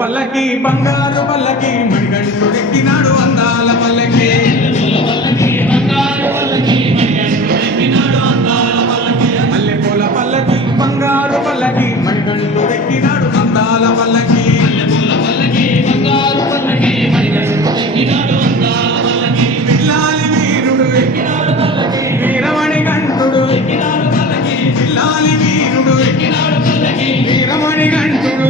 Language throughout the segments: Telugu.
పల్లకి బంగారు పల్లకి మణికంఠుడెక్కినాడు అందాల పల్లకి మల్లెపూల పల్లకి బంగారు పల్లకి మణికంఠుడెక్కినాడు అందాల పల్లకి పిల్లాలి వీరుడు వీరమణి కంఠుడు పిల్లాలి వీరుడు వీరమణి కంఠుడు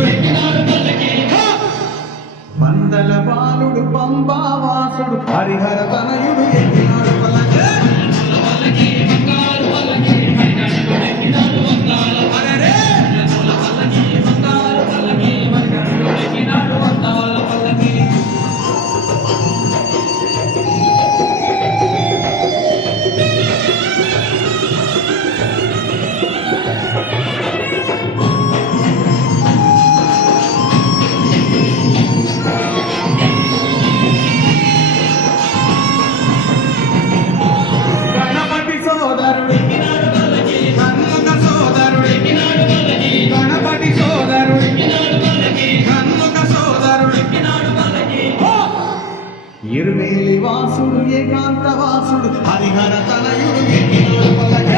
పందల బాలుడు పంబావాసుడు హరిహర తనయుడు ఎక్కినాడు పల్లకి ఇరుమేలి వాసుడు ఏకాంత వాసుడు హరిహర తనయుడు ఎక్కినాడు పల్లకి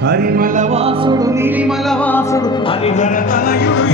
హరిమల వాసుడు నిర్మల వాసుడు హరిహర తనయుడు